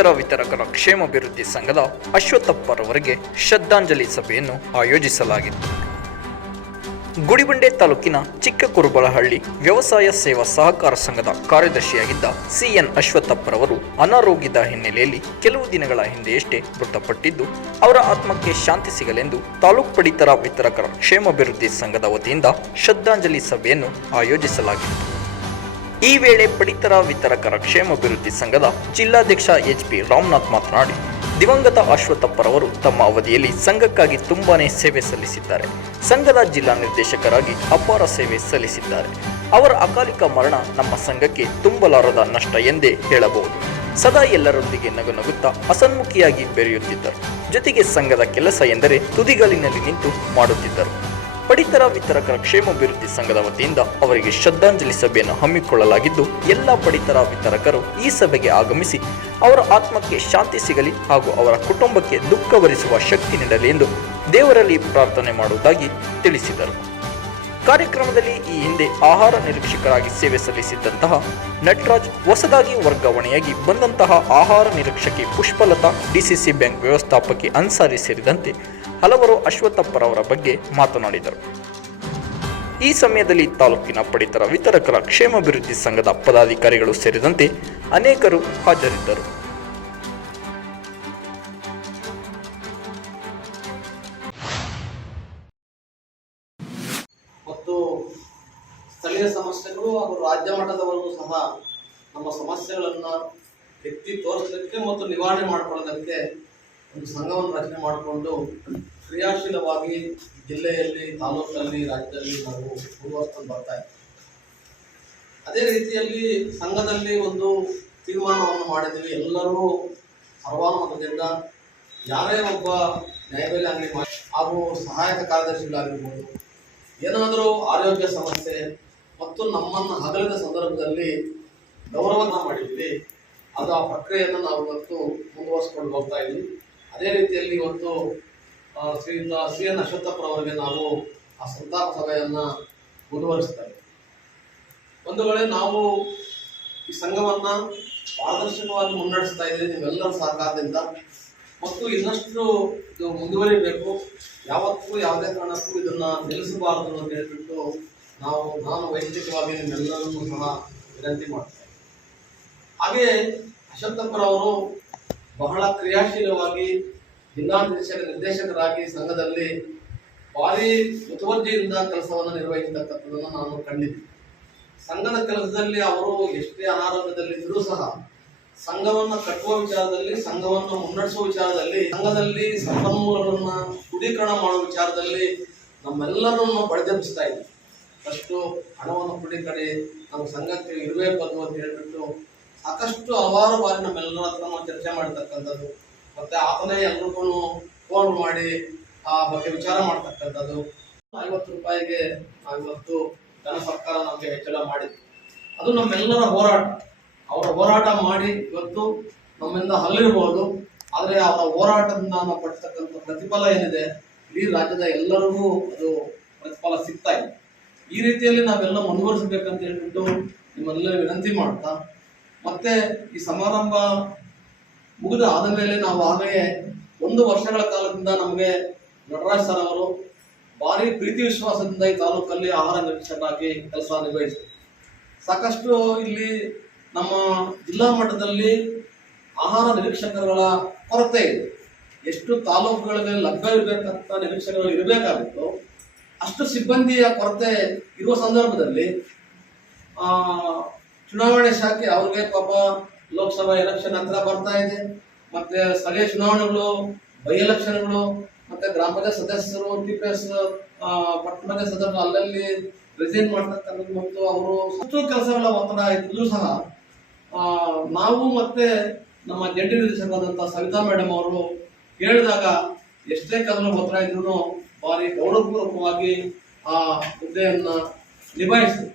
ಪಡಿತರ ವಿತರಕರ ಕ್ಷೇಮಾಭಿವೃದ್ಧಿ ಸಂಘದ ಅಶ್ವತ್ಥಪ್ಪರವರಿಗೆ ಶ್ರದ್ಧಾಂಜಲಿ ಸಭೆಯನ್ನು ಆಯೋಜಿಸಲಾಗಿತ್ತು. ಗುಡಿಬಂಡೆ ತಾಲೂಕಿನ ಚಿಕ್ಕ ಕುರುಬಲಹಳ್ಳಿ ವ್ಯವಸಾಯ ಸೇವಾ ಸಹಕಾರ ಸಂಘದ ಕಾರ್ಯದರ್ಶಿಯಾಗಿದ್ದ ಸಿಎನ್ ಅಶ್ವತ್ಥಪ್ಪರವರು ಅನಾರೋಗ್ಯದ ಹಿನ್ನೆಲೆಯಲ್ಲಿ ಕೆಲವು ದಿನಗಳ ಹಿಂದೆಯಷ್ಟೇ ಮೃತಪಟ್ಟಿದ್ದು, ಅವರ ಆತ್ಮಕ್ಕೆ ಶಾಂತಿ ಸಿಗಲೆಂದು ತಾಲೂಕು ಪಡಿತರ ವಿತರಕರ ಕ್ಷೇಮಾಭಿವೃದ್ಧಿ ಸಂಘದ ವತಿಯಿಂದ ಶ್ರದ್ಧಾಂಜಲಿ ಸಭೆಯನ್ನು ಆಯೋಜಿಸಲಾಗಿತ್ತು. ಈ ವೇಳೆ ಪಡಿತರ ವಿತರಕರ ಕ್ಷೇಮಾಭಿವೃದ್ಧಿ ಸಂಘದ ಜಿಲ್ಲಾಧ್ಯಕ್ಷ ಎಚ್ ಪಿ ರಾಮನಾಥ್ ಮಾತನಾಡಿ, ದಿವಂಗತ ಅಶ್ವಥಪ್ಪರವರು ತಮ್ಮ ಅವಧಿಯಲ್ಲಿ ಸಂಘಕ್ಕಾಗಿ ತುಂಬಾನೇ ಸೇವೆ ಸಲ್ಲಿಸಿದ್ದಾರೆ. ಸಂಘದ ಜಿಲ್ಲಾ ನಿರ್ದೇಶಕರಾಗಿ ಅಪಾರ ಸೇವೆ ಸಲ್ಲಿಸಿದ್ದಾರೆ. ಅವರ ಅಕಾಲಿಕ ಮರಣ ನಮ್ಮ ಸಂಘಕ್ಕೆ ತುಂಬಲಾರದ ನಷ್ಟ ಎಂದೇ ಹೇಳಬಹುದು. ಸದಾ ಎಲ್ಲರೊಂದಿಗೆ ನಗು ನಗುತ್ತಾ ಹಸನ್ಮುಖಿಯಾಗಿ ಬೆರೆಯುತ್ತಿದ್ದರು. ಜೊತೆಗೆ ಸಂಘದ ಕೆಲಸ ಎಂದರೆ ತುದಿಗಲಿನಲ್ಲಿ ನಿಂತು ಮಾಡುತ್ತಿದ್ದರು. ಪಡಿತರ ವಿತರಕರ ಕ್ಷೇಮಾಭಿವೃದ್ಧಿ ಸಂಘದ ವತಿಯಿಂದ ಅವರಿಗೆ ಶ್ರದ್ಧಾಂಜಲಿ ಸಭೆಯನ್ನು ಹಮ್ಮಿಕೊಳ್ಳಲಾಗಿದ್ದು, ಎಲ್ಲ ಪಡಿತರ ವಿತರಕರು ಈ ಸಭೆಗೆ ಆಗಮಿಸಿ ಅವರ ಆತ್ಮಕ್ಕೆ ಶಾಂತಿ ಸಿಗಲಿ ಹಾಗೂ ಅವರ ಕುಟುಂಬಕ್ಕೆ ದುಃಖ ಭರಿಸುವ ಶಕ್ತಿ ನೀಡಲಿ ಎಂದು ದೇವರಲ್ಲಿ ಪ್ರಾರ್ಥನೆ ಮಾಡುವುದಾಗಿ ತಿಳಿಸಿದರು. ಕಾರ್ಯಕ್ರಮದಲ್ಲಿ ಈ ಹಿಂದೆ ಆಹಾರ ನಿರೀಕ್ಷಕರಾಗಿ ಸೇವೆ ಸಲ್ಲಿಸಿದ್ದಂತಹ ನಟರಾಜ್ ಹೊಸದಾಗಿ ವರ್ಗಾವಣೆಯಾಗಿ ಬಂದಂತಹ ಆಹಾರ ನಿರೀಕ್ಷಕಿ ಪುಷ್ಪಲತಾ, ಡಿಸಿಸಿ ಬ್ಯಾಂಕ್ ವ್ಯವಸ್ಥಾಪಕಿ ಅನ್ಸಾರಿ ಸೇರಿದಂತೆ ಹಲವರು ಅಶ್ವತ್ಥಪ್ಪರವರ ಬಗ್ಗೆ ಮಾತನಾಡಿದರು. ಈ ಸಮಯದಲ್ಲಿ ತಾಲೂಕಿನ ಪಡಿತರ ವಿತರಕರ ಕ್ಷೇಮಾಭಿವೃದ್ಧಿ ಸಂಘದ ಪದಾಧಿಕಾರಿಗಳು ಸೇರಿದಂತೆ ಅನೇಕರು ಹಾಜರಿದ್ದರು. ಮತ್ತು ಸ್ಥಳೀಯ ಸಮಸ್ಯೆಗಳು ಹಾಗೂ ರಾಜ್ಯ ಮಟ್ಟದವರೆಗೂ ಸಹ ನಮ್ಮ ಸಮಸ್ಯೆಗಳನ್ನು ಎತ್ತಿ ತೋರಿಸಲಿಕ್ಕೆ ಮತ್ತು ನಿವಾರಣೆ ಮಾಡಿಕೊಳ್ಳೋದಕ್ಕೆ ಒಂದು ಸಂಘವನ್ನು ರಚನೆ ಮಾಡಿಕೊಂಡು ಕ್ರಿಯಾಶೀಲವಾಗಿ ಜಿಲ್ಲೆಯಲ್ಲಿ, ತಾಲೂಕಲ್ಲಿ, ರಾಜ್ಯದಲ್ಲಿ ನಾವು ಮುಂದುವರ್ಸ್ಕೊಂಡು ಬರ್ತಾ ಇದ್ದೀವಿ. ಅದೇ ರೀತಿಯಲ್ಲಿ ಸಂಘದಲ್ಲಿ ಒಂದು ತೀರ್ಮಾನವನ್ನು ಮಾಡಿದ್ವಿ ಎಲ್ಲರೂ ಸರ್ವಾನುಮತದಿಂದ ಯಾರೇ ಒಬ್ಬ ನ್ಯಾಯಬೆಲೆ ಆಗಲಿ ಹಾಗೂ ಸಹಾಯಕ ಕಾರ್ಯದರ್ಶಿಗಳಾಗಿರ್ಬೋದು, ಏನಾದರೂ ಆರೋಗ್ಯ ಸಮಸ್ಯೆ ಮತ್ತು ನಮ್ಮನ್ನು ಹಗಲಿನ ಸಂದರ್ಭದಲ್ಲಿ ಗೌರವನ ಮಾಡಿದ್ವಿ ಅದು ಆ ಪ್ರಕ್ರಿಯೆಯನ್ನು ನಾವು ಇವತ್ತು ಮುಂದುವರಿಸ್ಕೊಂಡು ಹೋಗ್ತಾ ಇದ್ವಿ ಅದೇ ರೀತಿಯಲ್ಲಿ ಇವತ್ತು ಶ್ರೀಯುತ ಸಿ ಎನ್ ಅಶ್ವತ್ಥಪ್ಪರವರಿಗೆ ನಾವು ಆ ಸಂತಾಪ ಸಭೆಯನ್ನು ಮುಂದುವರಿಸ್ತೇವೆ. ಒಂದು ವೇಳೆ ನಾವು ಈ ಸಂಘವನ್ನ ಪಾರದರ್ಶಕವಾಗಿ ಮುನ್ನಡೆಸ್ತಾ ಇದ್ದೀವಿ ನೀವೆಲ್ಲರ ಸಹಕಾರದಿಂದ ಮತ್ತು ಇನ್ನಷ್ಟು ಇದು ಮುಂದುವರಿಬೇಕು, ಯಾವತ್ತೂ ಯಾವುದೇ ಕಾರಣಕ್ಕೂ ಇದನ್ನ ನಿಲ್ಲಿಸಬಾರದು ಅಂತ ಹೇಳ್ಬಿಟ್ಟು ನಾವು, ನಾನು ವೈಯಕ್ತಿಕವಾಗಿ ನಿಮ್ಮೆಲ್ಲರನ್ನೂ ಸಹ ವಿನಂತಿ ಮಾಡ್ತೇನೆ. ಹಾಗೆ ಅಶೋಕಪ್ಪರವರು ಬಹಳ ಕ್ರಿಯಾಶೀಲವಾಗಿ ಜಿಲ್ಲಾ ನಿರ್ದೇಶಕ ನಿರ್ದೇಶಕರಾಗಿ ಸಂಘದಲ್ಲಿ ಭಾರಿ ಮುತುವರ್ಜಿಯಿಂದ ಕೆಲಸವನ್ನು ನಿರ್ವಹಿಸತಕ್ಕಂಥದ್ದನ್ನು ನಾನು ಕಂಡಿದ್ದೆ. ಸಂಘದ ಕೆಲಸದಲ್ಲಿ ಅವರು ಎಷ್ಟೇ ಅನಾರೋಗ್ಯದಲ್ಲಿದ್ದರೂ ಸಹ ಸಂಘವನ್ನು ಕಟ್ಟುವ ವಿಚಾರದಲ್ಲಿ, ಸಂಘವನ್ನು ಮುನ್ನಡೆಸುವ ವಿಚಾರದಲ್ಲಿ, ಸಂಘದಲ್ಲಿ ಸಂಪನ್ಮೂಲಗಳನ್ನು ಕ್ರೋಢೀಕರಣ ಮಾಡುವ ವಿಚಾರದಲ್ಲಿ ನಮ್ಮೆಲ್ಲರನ್ನು ಬಡಿದೆಬ್ಬಿಸ್ತಾ ಇದ್ವಿ. ಅಷ್ಟು ಹಣವನ್ನು ಕ್ರೋಢೀಕರಿ ನಮ್ಮ ಸಂಘಕ್ಕೆ ಇರಬೇಕು ಅಂತ ಹೇಳ್ಬಿಟ್ಟು ಸಾಕಷ್ಟು ಹಲವಾರು ಬಾರಿ ನಮ್ಮೆಲ್ಲರ ಹತ್ರ ನಾವು ಚರ್ಚೆ ಮಾಡಿರ್ತಕ್ಕಂಥದ್ದು ಮತ್ತೆ ಆತನೇ ಎಲ್ರಿಗೂ ಫೋನ್ ಮಾಡಿ ಆ ಬಗ್ಗೆ ವಿಚಾರ ಮಾಡ್ತಕ್ಕಂಥದ್ದು. ಐವತ್ತು ರೂಪಾಯಿಗೆ ಇವತ್ತು ಧನ ಸರ್ಕಾರ ನಮಗೆ ಹೆಚ್ಚಳ ಮಾಡಿದ್ವಿ ಅದು ನಮ್ಮೆಲ್ಲರ ಹೋರಾಟ. ಅವರ ಹೋರಾಟ ಮಾಡಿ ಇವತ್ತು ನಮ್ಮಿಂದ ಹಲ್ಲಿರ್ಬೋದು. ಆದರೆ ಅವರ ಹೋರಾಟದಿಂದ ನಾವು ಪಡ್ತಕ್ಕಂಥ ಪ್ರತಿಫಲ ಏನಿದೆ, ಇಡೀ ರಾಜ್ಯದ ಎಲ್ಲರಿಗೂ ಅದು ಪ್ರತಿಫಲ ಸಿಗ್ತಾ ಇದೆ. ಈ ರೀತಿಯಲ್ಲಿ ನಾವೆಲ್ಲ ಮುಂದುವರಿಸಬೇಕಂತ ಹೇಳ್ಬಿಟ್ಟು ನಿಮ್ಮೆಲ್ಲ ವಿನಂತಿ ಮಾಡ್ತಾ ಮತ್ತೆ ಈ ಸಮಾರಂಭ ಮುಗಿದ ಆದ ಮೇಲೆ ನಾವು ಆಗಲೇ ಒಂದು ವರ್ಷಗಳ ಕಾಲದಿಂದ ನಮಗೆ ನಟರಾಜ್ ಸರ್ ಅವರು ಭಾರಿ ಪ್ರೀತಿ ವಿಶ್ವಾಸದಿಂದ ಈ ತಾಲೂಕಲ್ಲಿ ಆಹಾರ ನಿರೀಕ್ಷಕರಾಗಿ ಕೆಲಸ ನಿರ್ವಹಿಸಿದರು. ಸಾಕಷ್ಟು ಇಲ್ಲಿ ನಮ್ಮ ಜಿಲ್ಲಾ ಮಟ್ಟದಲ್ಲಿ ಆಹಾರ ನಿರೀಕ್ಷಕರುಗಳ ಕೊರತೆ ಇದೆ. ಎಷ್ಟು ತಾಲೂಕುಗಳಲ್ಲಿ ಲಭ್ಯ ಇರಬೇಕಂತ ನಿರೀಕ್ಷಕಗಳು ಇರಬೇಕಾಗಿತ್ತು. ಅಷ್ಟು ಸಿಬ್ಬಂದಿಯ ಕೊರತೆ ಇರುವ ಸಂದರ್ಭದಲ್ಲಿ ಚುನಾವಣೆ ಶಾಖೆ, ಅವ್ರಿಗೆ ಪಾಪ ಲೋಕಸಭಾ ಎಲೆಕ್ಷನ್ ಹತ್ರ ಬರ್ತಾ ಇದೆ. ಮತ್ತೆ ಸ್ಥಳೀಯ ಚುನಾವಣೆಗಳು, ಬೈ ಎಲೆಕ್ಷನ್ಗಳು ಮತ್ತೆ ಗ್ರಾಮ ಪಂಚಾಯತ್ ಸದಸ್ಯರು ಟಿ ಪಿ ಎಸ್ ಪಟ್ಟಣದ ಸದಸ್ಯರು ಅಲ್ಲಲ್ಲಿ ರಿಸೈನ್ ಮಾಡ್ತಕ್ಕಂಥದ್ದು ಮತ್ತು ಅವರು ಸುತ್ತು ಕೆಲಸಗಳ ಒತ್ತಡ ಇದ್ರೂ ಸಹ ನಾವು ಮತ್ತೆ ನಮ್ಮ ಜಂಟಿ ನಿರ್ದೇಶಕರಾದಂಥ ಸವಿತಾ ಮೇಡಮ್ ಅವರು ಹೇಳಿದಾಗ ಎಷ್ಟೇ ಕೆಲಸ ಒತ್ತಡ ಇದ್ರೂ ಭಾರಿ ಗೌರವಪೂರ್ವಕವಾಗಿ ಆ ಹುದ್ದೆಯನ್ನು ನಿಭಾಯಿಸಿದ್ರು.